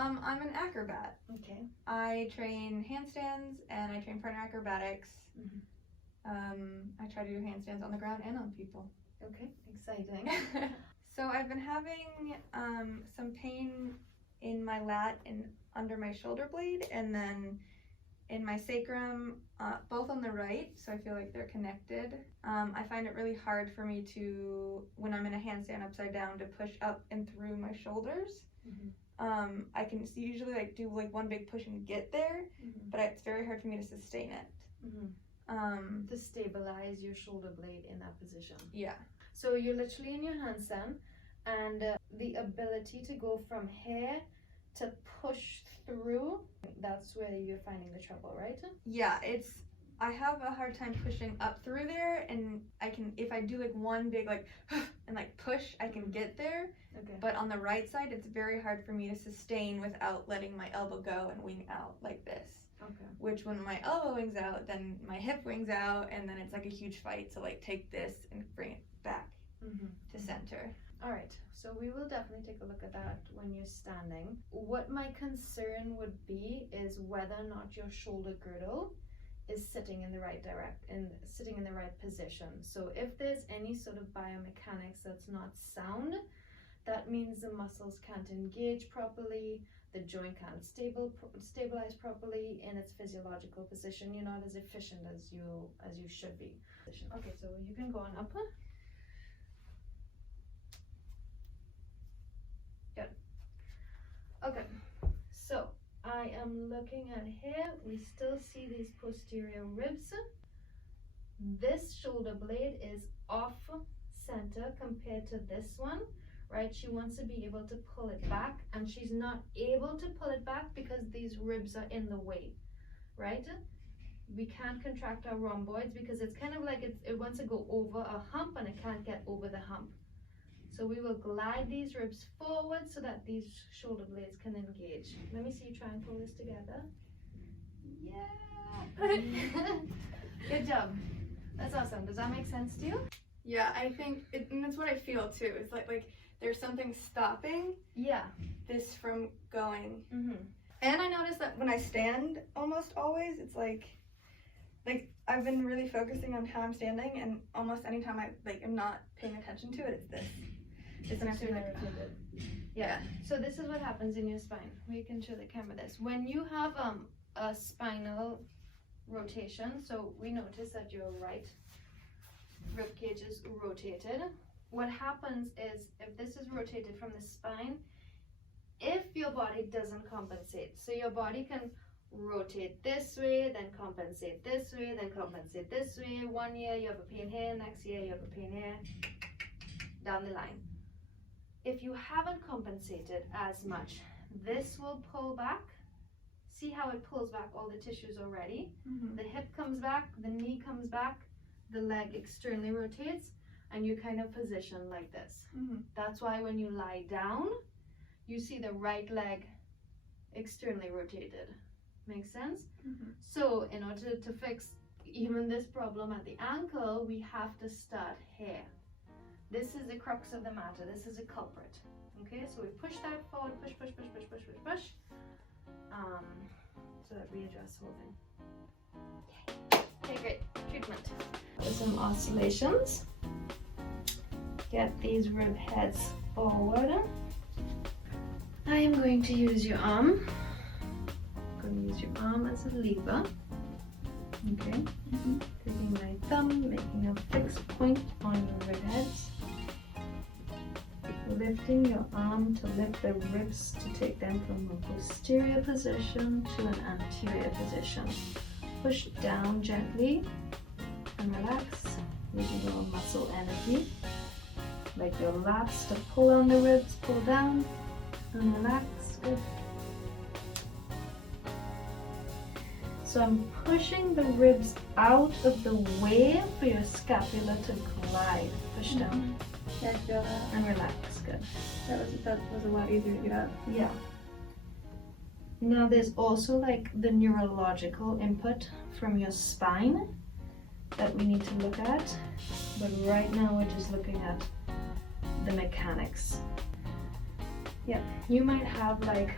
I'm an acrobat. Okay. I train handstands and I train partner acrobatics. I try to do handstands on the ground and on people. Okay, exciting. So I've been having some pain in my lat and under my shoulder blade, and then in my sacrum, both on the right, so I feel like they're connected. I find it really hard for me to, when I'm in a handstand upside down, to push up and through my shoulders. I can usually like do like one big push and get there, but it's very hard for me to sustain it. To stabilize your shoulder blade in that position. Yeah. So you're literally in your handstand, and the ability to go from here to push through, that's where you're finding the trouble, right? Yeah, I have a hard time pushing up through there, and I can, if I do like one big like and like push, I can get there. Okay. But on the right side, it's very hard for me to sustain without letting my elbow go and wing out like this. Okay. Which when my elbow wings out, then my hip wings out, and then it's like a huge fight to like take this and bring it back to center. All right, so we will definitely take a look at that when you're standing. What my concern would be is whether or not your shoulder girdle is sitting in the right sitting in the right position. So if there's any sort of biomechanics that's not sound, that means the muscles can't engage properly, the joint can't stabilize properly in its physiological position. You're not as efficient as you should be. Okay, so you can go on up. Good. Okay, so I am looking at here. We still see these posterior ribs. This shoulder blade is off center compared to this one. Right, she wants to be able to pull it back, and she's not able to pull it back because these ribs are in the way, right? We can't contract our rhomboids because it's kind of like it wants to go over a hump and it can't get over the hump. So we will glide these ribs forward so that these shoulder blades can engage. Let me see you try and pull this together. Yeah! Good job. That's awesome. Does that make sense to you? Yeah, I think and that's what I feel too. It's like there's something stopping this from going. And I notice that when I stand, almost always, it's like I've been really focusing on how I'm standing, and almost anytime I'm not paying attention to it, it's this. It's actually like, yeah. So this is what happens in your spine. We can show the camera this. When you have a spinal rotation, so we notice that your right rib cage is rotated. What happens is, if this is rotated from the spine, if your body doesn't compensate, so your body can rotate this way, then compensate this way, then compensate this way. 1 year you have a pain here, next year you have a pain here, down the line. If you haven't compensated as much, this will pull back. See how it pulls back all the tissues already? The hip comes back, the knee comes back, the leg externally rotates, and you kind of position like this. That's why when you lie down, you see the right leg externally rotated. Makes sense? So in order to fix even this problem at the ankle, we have to start here. This is the crux of the matter. This is a culprit. Okay, so we push that forward, push, push, push, push, push, push, push, so that we address the whole thing. Okay, great. Treatment. With some oscillations. Get these rib heads forward. I am going to use your arm. I'm going to use your arm as a lever. Okay. Taking my thumb, making a fixed point on your rib heads. Lifting your arm to lift the ribs to take them from a posterior position to an anterior position. Push down gently and relax, using your muscle energy. Like your lats to pull on the ribs, pull down and relax. Good. So I'm pushing the ribs out of the way for your scapula to glide. Push down. Yeah, I feel that. And relax. Good. That was a lot easier to get up. Yeah. Now there's also like the neurological input from your spine that we need to look at, but right now we're just looking at the mechanics. You might have like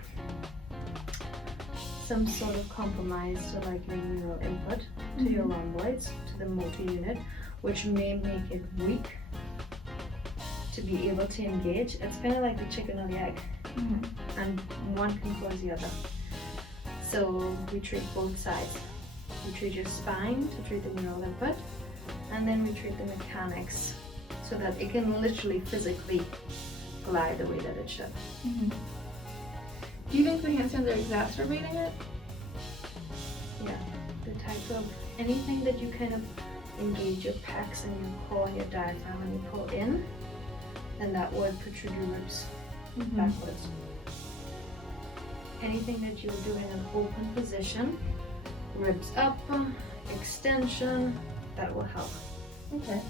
some sort of compromise to like your neural input to your rhomboids, to the motor unit, which may make it weak to be able to engage. It's kind of like the chicken or the egg, and one can cause the other. So we treat both sides. We treat your spine to treat the neural input, and then we treat the mechanics so that it can literally physically glide the way that it should. Do you think the handstands are exacerbating it? Yeah, the type of anything that you kind of engage your pecs and your core and your diaphragm and you pull in, then that would protrude your ribs backwards. Anything that you do in an open position, ribs up, extension, that will help. Okay.